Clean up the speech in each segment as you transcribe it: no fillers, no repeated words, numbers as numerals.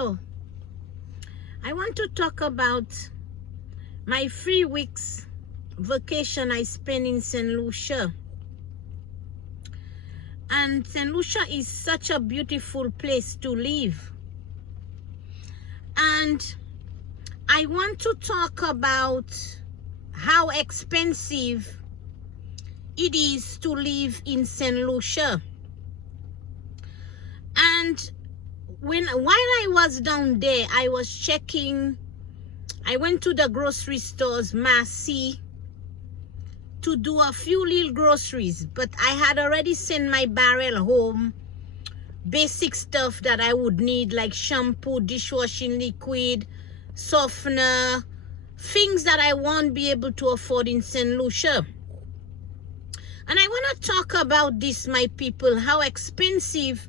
Hello. I want to talk about my 3 weeks vacation I spent in St. Lucia. And St. Lucia is such a beautiful place to live. And I want to talk about how expensive it is to live in St. Lucia. And while I was down there, I was checking. I went to the grocery stores, Massy, to do a few little groceries, but I had already sent my barrel home. Basic stuff that I would need, like shampoo, dishwashing liquid, softener, things that I won't be able to afford in St. Lucia. And I want to talk about this, my people, how expensive,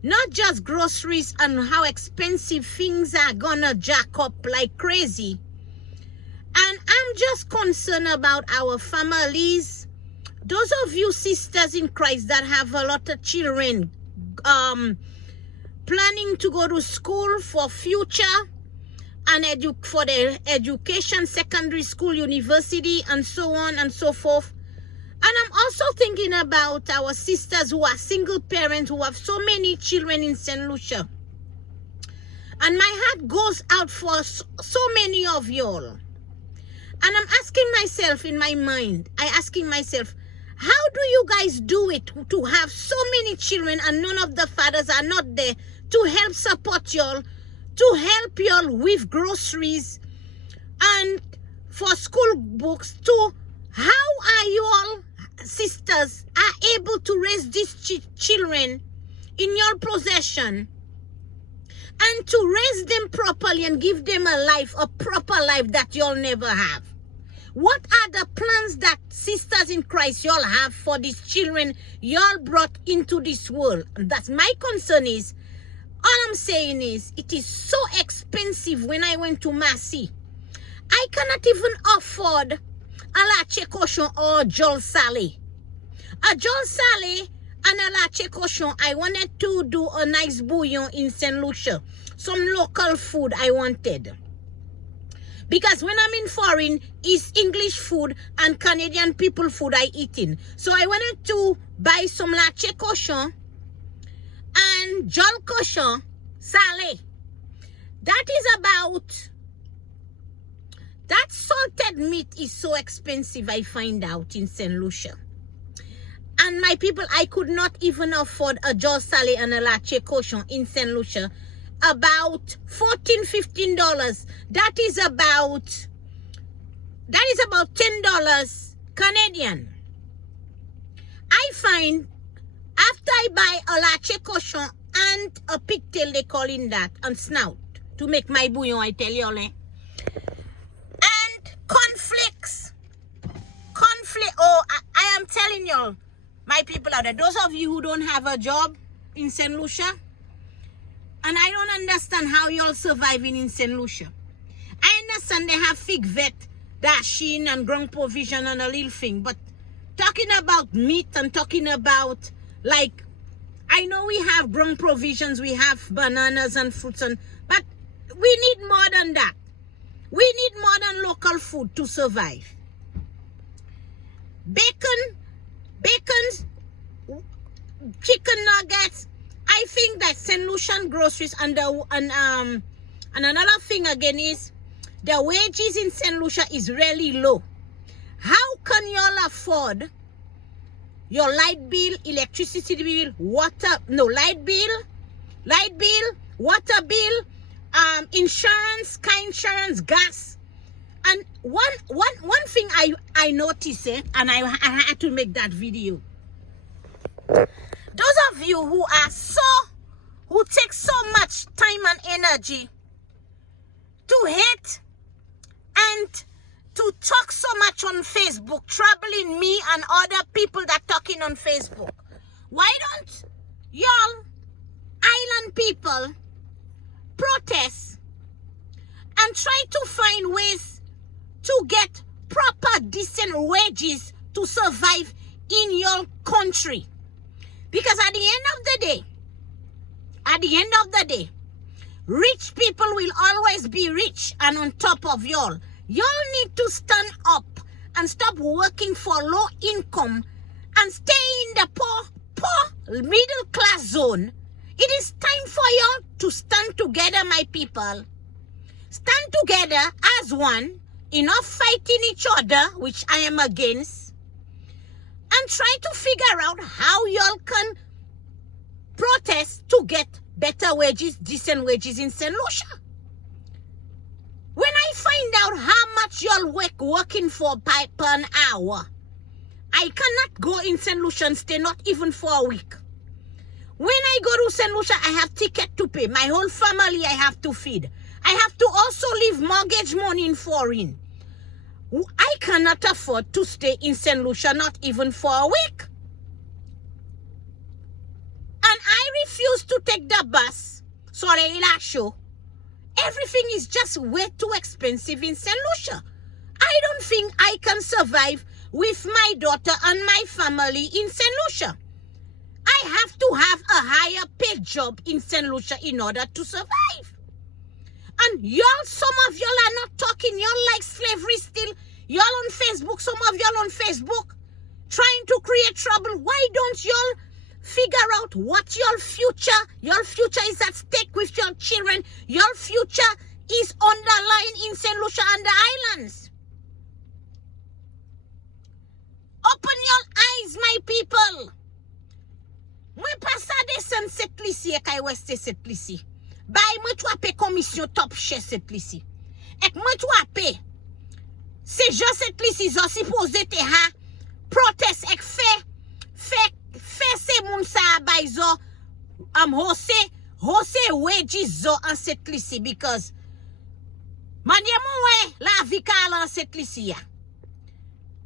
not just groceries, and how expensive things are gonna jack up like crazy. And I'm just concerned about our families. Those of you sisters in Christ that have a lot of children planning to go to school for future and for their education, secondary school, university, and so on and so forth. And I'm also thinking about our sisters who are single parents who have so many children in St. Lucia. And my heart goes out for so many of y'all. And I'm asking myself in my mind, how do you guys do it to have so many children and none of the fathers are not there to help support y'all, to help y'all with groceries and for school books, to how are you all sisters are able to raise these children in your possession and to raise them properly and give them a proper life that y'all never have? What are the plans that sisters in Christ y'all have for these children y'all brought into this world? That's my concern. Is all I'm saying is it is so expensive. When I went to Massy, I cannot even afford a lache cochon or Joel Sally. A Joel Sally and a lache cochon. I wanted to do a nice bouillon in St. Lucia. Some local food I wanted. Because when I'm in foreign, it's English food and Canadian people food I eating. So I wanted to buy some lache cochon and Joel cochon Sally. That is about... That salted meat is so expensive, I find out, in St. Lucia. And my people, I could not even afford a Joel Sally and a lache cochon in St. Lucia. About $14, $15. That is about $10 Canadian. I find after I buy a lache cochon and a pigtail, they call in that, and snout to make my bouillon, I tell you all, cornflakes. Oh, I am telling y'all, my people out there, those of you who don't have a job in St. Lucia, and I don't understand how y'all surviving in St. Lucia. I understand they have Fig Vet, Dashin, and Ground Provision and a little thing, but talking about meat and talking about, like, I know we have Ground Provisions, we have bananas and fruits, but we need more than that. We need more than local food to survive. Bacon, chicken nuggets. I think that St. Lucian groceries and another thing again is the wages in St. Lucia is really low. How can y'all afford your light bill, electricity bill, light bill, water bill, insurance, car insurance, gas? And one thing I noticed, and I had to make that video. Those of you who take so much time and energy to hate and to talk so much on Facebook, troubling me and other people that talking on Facebook, why don't y'all island people protest and try to find ways to get proper decent wages to survive in your country? Because at the end of the day, Rich people will always be rich and on top of y'all. Y'all need to stand up and stop working for low income and stay in the poor middle class zone. It is time for y'all to stand together, my people. Stand together as one, enough fighting each other, which I am against, and try to figure out how y'all can protest to get better wages, decent wages in St. Lucia. When I find out how much y'all working for per an hour, I cannot go in St. Lucia and stay, not even for a week. When I go to St. Lucia, I have ticket to pay. My whole family I have to feed. I have to also leave mortgage money in foreign. I cannot afford to stay in St. Lucia, not even for a week. And I refuse to take the bus. Sorry, Ilasho. Everything is just way too expensive in St. Lucia. I don't think I can survive with my daughter and my family in St. Lucia. I have to have a higher paid job in St. Lucia in order to survive. And y'all, some of y'all are not talking. Y'all like slavery still. Y'all on Facebook, some of y'all on Facebook, trying to create trouble. Why don't y'all figure out what your future is at stake with your children? Your future is on the line in St. Lucia and the islands. Open your eyes, my people. Mwen pasa de san set lisi e kay weste set lisi. Bay mwen chwa pe komisyon top che set lisi. Ek mwen chwa pe. Se je set lisi zo si pose te ha. Protest ek fe se moun sa bay zo. Hose wages zo an set lisi. Because manye moun we la vikal an set lisi ya.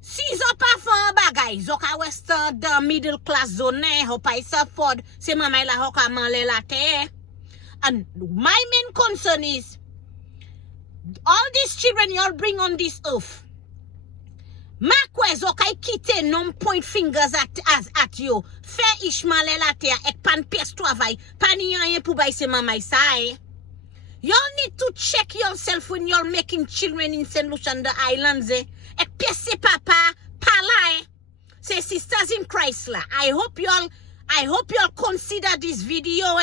Si zo pa fan bagay, zo ka weste the middle class zone, ho pa isa ford, se mamay la ho ka manle la te. And my main concern is, all these children y'all bring on this earth, makwe zo ka kite non point fingers at you, fe ishmale la te, ek pan pièce travail, pan yon pou bay se mamay sa Y'all need to check yourself when you're making children in St. Lucia and the islands. Ek pièce papa, pala Say sisters in Christ la. I hope y'all consider this video